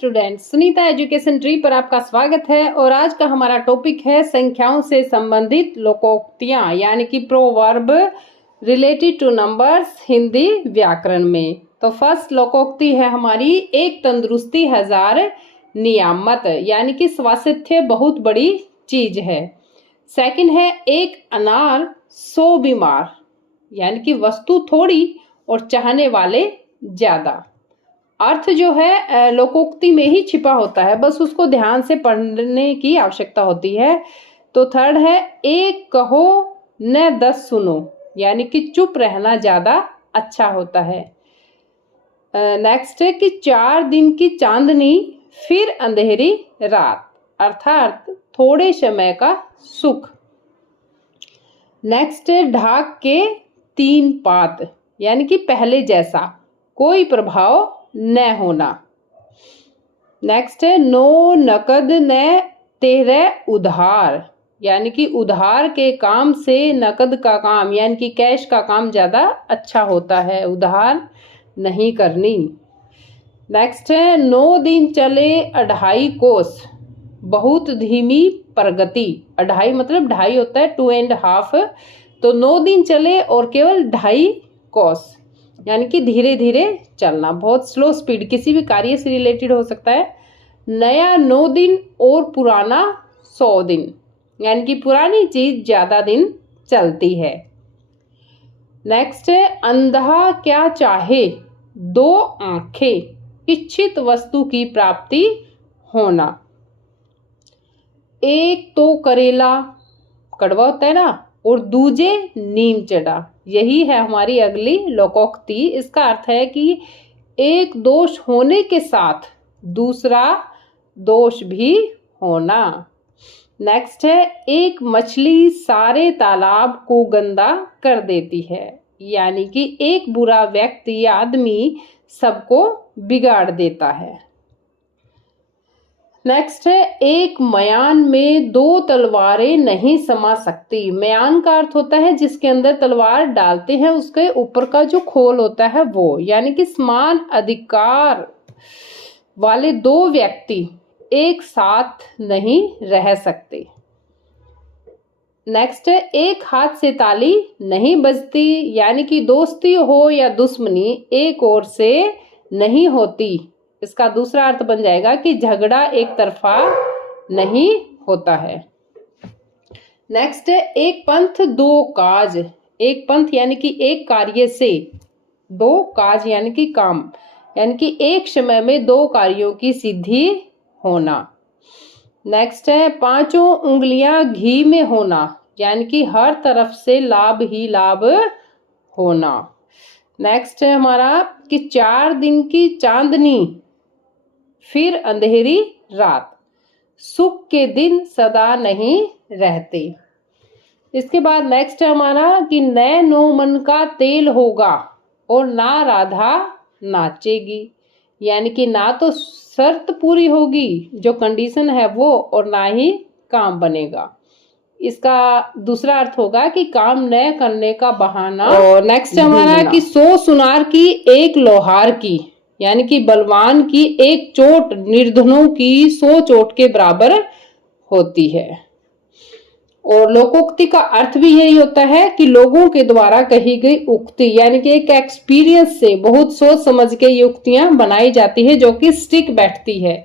Student, Sunita education tree पर आपका स्वागत है। और आज का हमारा टॉपिक है संख्याओं से संबंधित लोकोक्तियां यानी कि proverb related two numbers Hindi व्याकरण में। तो फर्स्ट लोकोक्ति है हमारी, एक तंदुरुस्ती हजार नियामत यानी कि स्वास्थ्य बहुत बड़ी चीज है। सेकंड है एक अनार 100 बीमार यानी कि वस्तु थोड़ी और चाहने वाले ज्यादा। अर्थ जो है लोकोक्ति में ही छिपा होता है, बस उसको ध्यान से पढ़ने की आवश्यकता होती है। तो थर्ड है एक कहो न 10 सुनो यानी कि चुप रहना ज्यादा अच्छा होता है। नेक्स्ट है कि 4 दिन की चांदनी फिर अंधेरी रात, अर्थात थोड़े समय का सुख। नेक्स्ट है ढाक के 3 पात यानी कि पहले जैसा कोई प्रभाव न होना। नेक्स्ट है नो नकद न तेरे उधार यानी कि उधार के काम से नकद का काम यानी कि कैश का काम ज्यादा अच्छा होता है, उधार नहीं करनी। नेक्स्ट है 9 दिन चले 2.5 कोस बहुत धीमी प्रगति। 2.5 मतलब 2.5 होता है 2.5, तो 9 दिन चले और केवल 2.5 कोस यानी कि धीरे धीरे चलना, बहुत स्लो स्पीड, किसी भी कार्य से रिलेटेड हो सकता है। नया 9 दिन और पुराना 100 दिन यानी कि पुरानी चीज ज्यादा दिन चलती है। नेक्स्ट है अंधा क्या चाहे 2 आंखें इच्छित वस्तु की प्राप्ति होना। एक तो करेला कड़वा होता है ना, और दूजे नीम चढ़ा, यही है हमारी अगली लोकोक्ति। इसका अर्थ है कि एक दोष होने के साथ दूसरा दोष भी होना। नेक्स्ट है एक मछली सारे तालाब को गंदा कर देती है यानी कि एक बुरा व्यक्ति या आदमी सबको बिगाड़ देता है। नेक्स्ट है एक मयान में 2 तलवारें नहीं समा सकती। मयान का अर्थ होता है जिसके अंदर तलवार डालते हैं, उसके ऊपर का जो खोल होता है वो, यानी कि समान अधिकार वाले 2 व्यक्ति एक साथ नहीं रह सकते। नेक्स्ट है एक हाथ से ताली नहीं बजती यानी कि दोस्ती हो या दुश्मनी एक ओर से नहीं होती। इसका दूसरा अर्थ बन जाएगा कि झगड़ा एक तरफा नहीं होता है। नेक्स्ट है एक पंथ 2 काज। एक पंथ यानी कि एक कार्य से 2 काज यानी कि काम, यानी कि एक समय में 2 कार्यों की सिद्धि होना। नेक्स्ट है 5 उंगलियां घी में होना यानी कि हर तरफ से लाभ ही लाभ होना। नेक्स्ट है हमारा कि 4 दिन की चांदनी फिर अंधेरी रात, सुख के दिन सदा नहीं रहते। इसके बाद नेक्स्ट है हमारा कि नए नो मन का तेल होगा और ना राधा नाचेगी यानी कि ना तो शर्त पूरी होगी जो कंडीशन है वो, और ना ही काम बनेगा। इसका दूसरा अर्थ होगा कि काम न करने का बहाना। और नेक्स्ट हमारा कि 100 सुनार की 1 लोहार की यानी कि बलवान की 1 चोट निर्धनों की 100 चोट के बराबर होती है। और लोकोक्ति का अर्थ भी यही होता है कि लोगों के द्वारा कही गई उक्ति यानी कि एक एक्सपीरियंस से बहुत सोच समझ के ये उक्तियां बनाई जाती है जो कि स्टिक बैठती है।